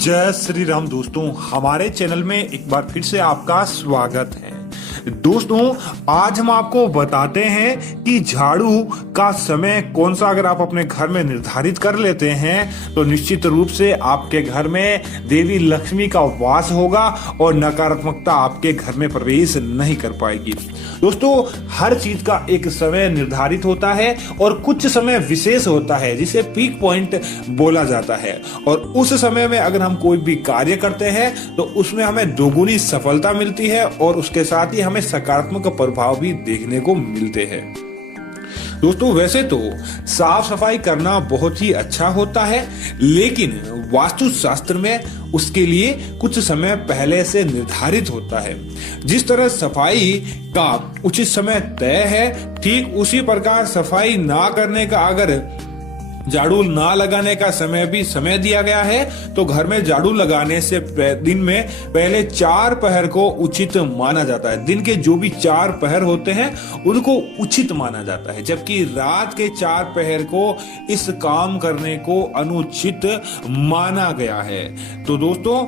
जय श्री राम दोस्तों, हमारे चैनल में एक बार फिर से आपका स्वागत है। दोस्तों, आज हम आपको बताते हैं कि झाड़ू का समय कौन सा अगर आप अपने घर में निर्धारित कर लेते हैं तो निश्चित रूप से आपके घर में देवी लक्ष्मी का वास होगा और नकारात्मकता आपके घर में प्रवेश नहीं कर पाएगी। दोस्तों, हर चीज का एक समय निर्धारित होता है और कुछ समय विशेष होता है जिसे पीक पॉइंट बोला जाता है, और उस समय में अगर हम कोई भी कार्य करते हैं तो उसमें हमें दोगुनी सफलता मिलती है और उसके साथ ही हमें सकारात्मक प्रभाव भी देखने को मिलते हैं। दोस्तों, वैसे तो साफ सफाई करना बहुत ही अच्छा होता है, लेकिन वास्तु शास्त्र में उसके लिए कुछ समय पहले से निर्धारित होता है। जिस तरह सफाई का उचित समय तय है, ठीक उसी प्रकार सफाई ना करने का, अगर झाड़ू ना लगाने का समय दिया गया है तो घर में झाड़ू लगाने से दिन में पहले 4 पहर को उचित माना जाता है। दिन के जो भी 4 पहर होते हैं उनको उचित माना जाता है, जबकि रात के 4 पहर को इस काम करने को अनुचित माना गया है। तो दोस्तों,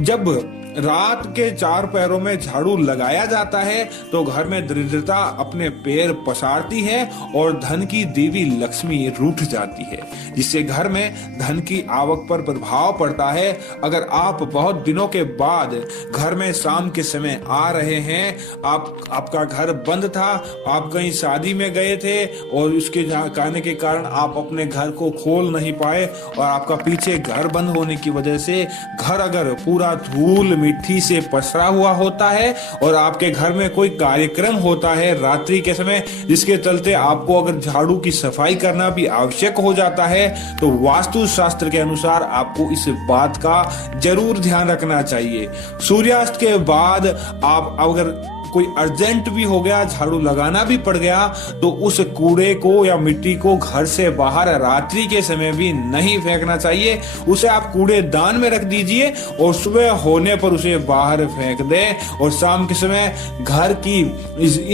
जब रात के 4 पैरों में झाड़ू लगाया जाता है तो घर में दरिद्रता अपने पैर पसारती है और धन की देवी लक्ष्मी रूठ जाती है, जिससे घर में धन की आवक पर प्रभाव पड़ता है। अगर आप बहुत दिनों के बाद घर में शाम के समय आ रहे हैं, आपका घर बंद था, आप कहीं शादी में गए थे और उसके आने के कारण आप अपने घर को खोल नहीं पाए और आपका पीछे घर बंद होने की वजह से घर अगर पूरा धूल मिट्टी से पसरा हुआ होता है और आपके घर में कोई कार्यक्रम होता है रात्रि के समय, जिसके चलते आपको अगर झाड़ू की सफाई करना भी आवश्यक हो जाता है, तो वास्तु शास्त्र के अनुसार आपको इस बात का जरूर ध्यान रखना चाहिए। सूर्यास्त के बाद आप अगर कोई अर्जेंट भी हो गया, झाड़ू लगाना भी पड़ गया, तो उस कूड़े को या मिट्टी को घर से बाहर रात्रि के समय भी नहीं फेंकना चाहिए। उसे आप कूड़ेदान में रख दीजिए और सुबह होने पर उसे बाहर फेंक दें। और शाम के समय घर की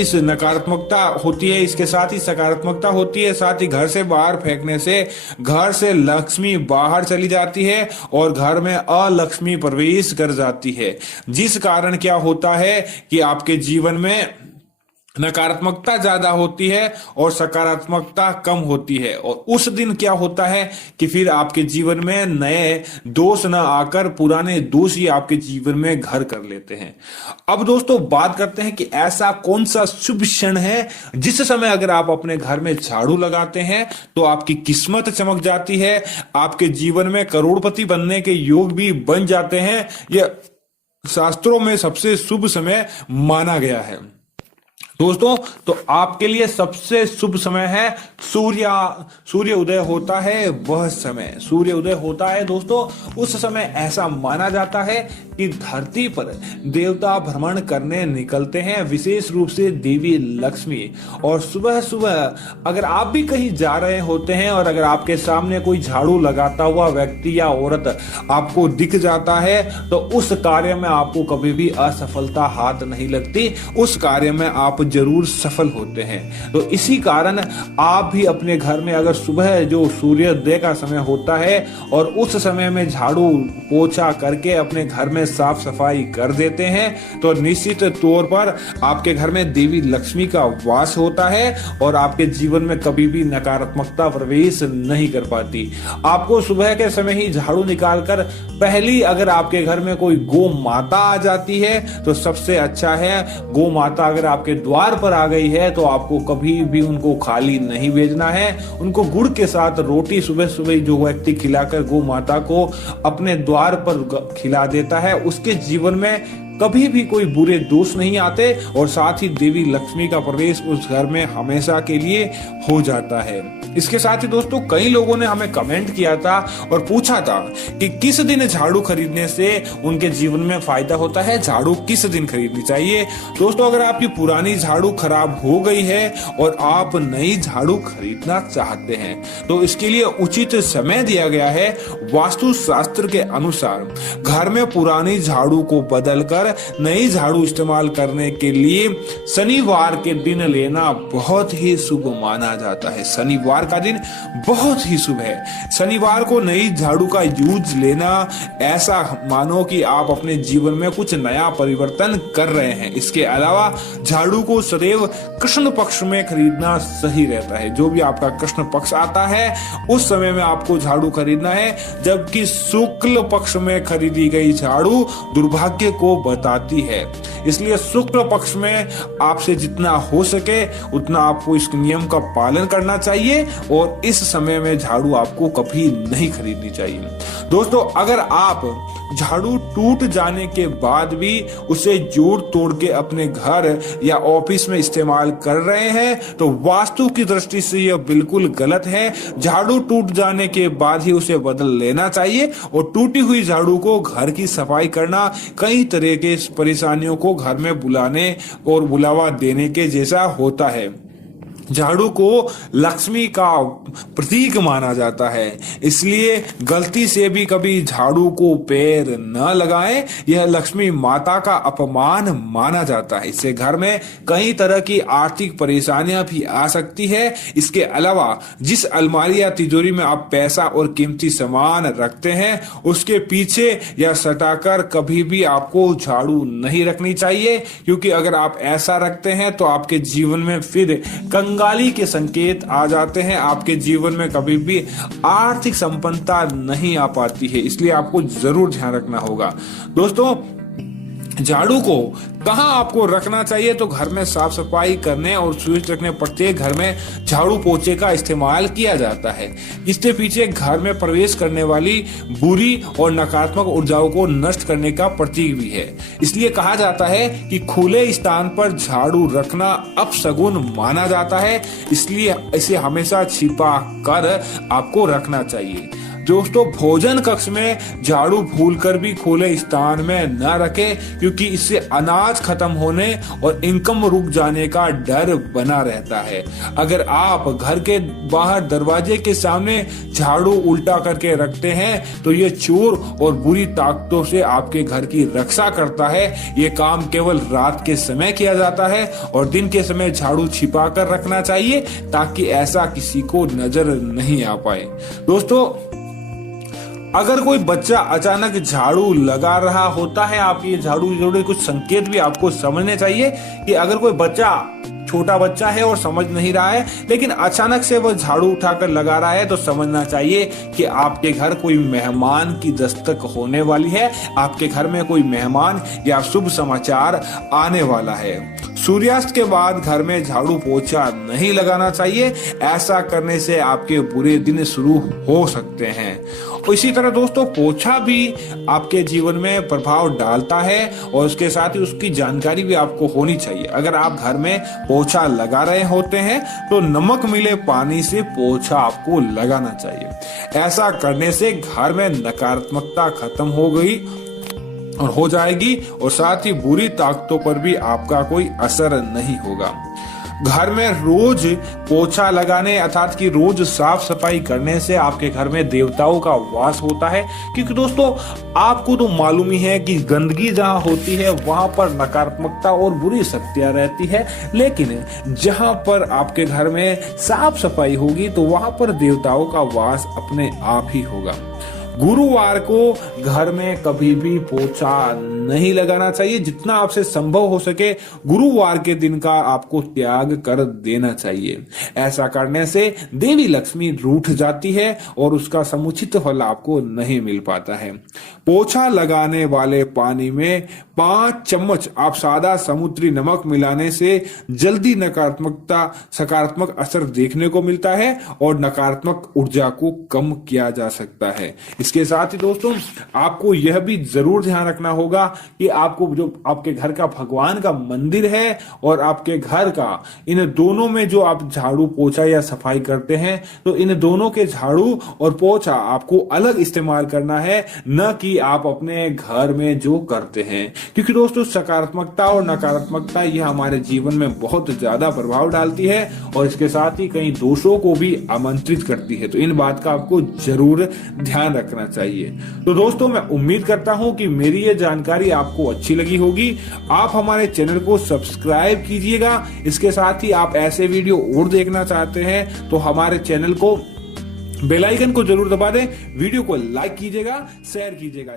इस नकारात्मकता होती है, इसके साथ ही सकारात्मकता होती है। साथ ही घर से बाहर फेंकने से घर से लक्ष्मी बाहर चली जाती है और घर में अलक्ष्मी प्रवेश कर जाती है, जिस कारण क्या होता है कि आपके जीवन में नकारात्मकता ज्यादा होती है और सकारात्मकता कम होती है। और उस दिन क्या होता है कि फिर आपके जीवन में नए दोष न आकर पुराने दोष ही आपके जीवन में घर कर लेते हैं। अब दोस्तों, बात करते हैं कि ऐसा कौन सा शुभ क्षण है जिस समय अगर आप अपने घर में झाड़ू लगाते हैं तो आपकी किस्मत चमक जाती है, आपके जीवन में करोड़पति बनने के योग भी बन जाते हैं। यह शास्त्रों में सबसे शुभ समय माना गया है। दोस्तों, तो आपके लिए सबसे शुभ समय है सूर्य उदय होता है, वह समय सूर्य उदय होता है। दोस्तों, उस समय ऐसा माना जाता है कि धरती पर देवता भ्रमण करने निकलते हैं, विशेष रूप से देवी लक्ष्मी। और सुबह सुबह अगर आप भी कहीं जा रहे होते हैं और अगर आपके सामने कोई झाड़ू लगाता हुआ व्यक्ति या औरत आपको दिख जाता है तो उस कार्य में आपको कभी भी असफलता हाथ नहीं लगती, उस कार्य में आप जरूर सफल होते हैं। तो इसी कारण आप भी अपने घर में अगर सुबह जो सूर्योदय का समय होता है और उस समय में झाड़ू पोछा करके अपने घर में साफ सफाई कर देते हैं तो निश्चित तौर पर आपके घर में देवी लक्ष्मी का वास होता है और आपके जीवन में कभी भी नकारात्मकता प्रवेश नहीं कर पाती। आपको सुबह के समय ही झाड़ू निकालकर पहली अगर आपके घर में कोई गौ माता आ जाती है तो सबसे अच्छा है। गौ माता अगर आपके द्वार पर आ गई है तो आपको कभी भी उनको खाली नहीं भेजना है। उनको गुड़ के साथ रोटी सुबह सुबह जो व्यक्ति खिलाकर गौ माता को अपने द्वार पर खिला देता है, उसके जीवन में कभी भी कोई बुरे दोष नहीं आते और साथ ही देवी लक्ष्मी का प्रवेश उस घर में हमेशा के लिए हो जाता है। इसके साथ ही दोस्तों, कई लोगों ने हमें कमेंट किया था और पूछा था कि किस दिन झाड़ू खरीदने से उनके जीवन में फायदा होता है, झाड़ू किस दिन खरीदनी चाहिए। दोस्तों, अगर आपकी पुरानी झाड़ू खराब हो गई है और आप नई झाड़ू खरीदना चाहते हैं तो इसके लिए उचित समय दिया गया है। वास्तु शास्त्र के अनुसार घर में पुरानी झाड़ू को बदलकर पर नई झाड़ू इस्तेमाल करने के लिए शनिवार के दिन लेना बहुत ही शुभ माना जाता है। शनिवार का दिन बहुत ही शुभ है। शनिवार को नई झाड़ू का यूज लेना ऐसा मानो कि आप अपने जीवन में कुछ नया परिवर्तन कर रहे हैं। इसके अलावा झाड़ू को सदैव कृष्ण पक्ष में खरीदना सही रहता है। जो भी आपका कृष्ण पक्ष आता है उस समय में आपको झाड़ू खरीदना है, जबकि शुक्ल पक्ष में खरीदी गई झाड़ू दुर्भाग्य को बताती है। इसलिए शुक्ल पक्ष में आपसे जितना हो सके उतना आपको इस नियम का पालन करना चाहिए और इस समय में झाड़ू आपको कभी नहीं खरीदनी चाहिए। दोस्तों, अगर आप झाड़ू टूट जाने के बाद भी उसे जोड़ तोड़ के अपने घर या ऑफिस में इस्तेमाल कर रहे हैं तो वास्तु की दृष्टि से यह बिल्कुल गलत है। झाड़ू टूट जाने के बाद ही उसे बदल लेना चाहिए और टूटी हुई झाड़ू को घर की सफाई करना कई तरह के परेशानियों को घर में बुलाने और बुलावा देने के जैसा होता है। झाड़ू को लक्ष्मी का प्रतीक माना जाता है, इसलिए गलती से भी कभी झाड़ू को पैर न लगाएं। यह लक्ष्मी माता का अपमान माना जाता है। इससे घर में कई तरह की आर्थिक परेशानियां भी आ सकती है। इसके अलावा जिस अलमारी या तिजोरी में आप पैसा और कीमती सामान रखते हैं उसके पीछे या सटाकर कभी भी आपको झाड़ू नहीं रखनी चाहिए, क्योंकि अगर आप ऐसा रखते हैं तो आपके जीवन में फिर कंगाली के संकेत आ जाते हैं। आपके जीवन में कभी भी आर्थिक संपन्नता नहीं आ पाती है, इसलिए आपको जरूर ध्यान रखना होगा। दोस्तों, झाड़ू को कहां आपको रखना चाहिए तो घर में साफ सफाई करने और स्विच रखने प्रत्येक घर में झाड़ू पोछे का इस्तेमाल किया जाता है। इसके पीछे घर में प्रवेश करने वाली बुरी और नकारात्मक ऊर्जाओं को नष्ट करने का प्रतीक भी है। इसलिए कहा जाता है कि खुले स्थान पर झाड़ू रखना अपशगुन माना जाता है, इसलिए इसे हमेशा छिपा कर आपको रखना चाहिए। दोस्तों, भोजन कक्ष में झाड़ू भूलकर भी खुले स्थान में न रखें, क्योंकि इससे अनाज खत्म होने और इनकम रुक जाने का डर बना रहता है। अगर आप घर के बाहर दरवाजे के सामने झाड़ू उल्टा करके रखते हैं तो ये चोर और बुरी ताकतों से आपके घर की रक्षा करता है। ये काम केवल रात के समय किया जाता है और दिन के समय झाड़ू छिपा कर रखना चाहिए ताकि ऐसा किसी को नजर नहीं आ पाए। दोस्तों, अगर कोई बच्चा अचानक झाड़ू लगा रहा होता है, आप ये झाड़ू जोड़े कुछ संकेत भी आपको समझने चाहिए कि अगर कोई बच्चा छोटा बच्चा है और समझ नहीं रहा है लेकिन अचानक से वह झाड़ू उठाकर लगा रहा है तो समझना चाहिए कि आपके घर कोई मेहमान की दस्तक होने वाली है। आपके घर में कोई मेहमान या शुभ समाचार आने वाला है। सूर्यास्त के बाद घर में झाड़ू पोछा नहीं लगाना चाहिए। ऐसा करने से आपके बुरे दिन शुरू हो सकते हैं। और इसी तरह दोस्तों, पोछा भी आपके जीवन में प्रभाव डालता है और उसके साथ ही उसकी जानकारी भी आपको होनी चाहिए। अगर आप घर में पोछा लगा रहे होते हैं तो नमक मिले पानी से पोछा आपको लगाना चाहिए। ऐसा करने से घर में नकारात्मकता खत्म हो गई और हो जाएगी और साथ ही बुरी ताकतों पर भी आपका कोई असर नहीं होगा। घर में रोज पोछा लगाने अर्थात कि रोज साफ सफाई करने से आपके घर में देवताओं का वास होता है, क्योंकि दोस्तों आपको तो मालूम ही है कि गंदगी जहां होती है वहां पर नकारात्मकता और बुरी शक्तियां रहती है, लेकिन जहां पर आपके घर में साफ सफाई होगी तो वहां पर देवताओं का वास अपने आप ही होगा। गुरुवार को घर में कभी भी पोछा नहीं लगाना चाहिए। जितना आपसे संभव हो सके गुरुवार के दिन का आपको त्याग कर देना चाहिए। ऐसा करने से देवी लक्ष्मी रूठ जाती है और उसका समुचित फल आपको नहीं मिल पाता है। पोछा लगाने वाले पानी में 5 चम्मच आप सादा समुद्री नमक मिलाने से जल्दी नकारात्मकता सकारात्मक असर देखने को मिलता है और नकारात्मक ऊर्जा को कम किया जा सकता है। इसके साथ ही दोस्तों आपको यह भी जरूर ध्यान रखना होगा कि आपको जो आपके घर का भगवान का मंदिर है और आपके घर का, इन दोनों में जो आप झाड़ू पोछा या सफाई करते हैं तो इन दोनों के झाड़ू और पोछा आपको अलग इस्तेमाल करना है, न कि आप अपने घर में जो करते हैं, क्योंकि दोस्तों सकारात्मकता और नकारात्मकता यह हमारे जीवन में बहुत ज्यादा प्रभाव डालती है और इसके साथ ही कई दोषों को भी आमंत्रित करती है। तो इन बात का आपको जरूर ध्यान रखना चाहिए। तो दोस्तों मैं उम्मीद करता हूं कि मेरी ये जानकारी आपको अच्छी लगी होगी। आप हमारे चैनल को सब्सक्राइब कीजिएगा। इसके साथ ही आप ऐसे वीडियो और देखना चाहते हैं तो हमारे चैनल को बेल आइकन को जरूर दबा दें, वीडियो को लाइक कीजिएगा, शेयर कीजिएगा।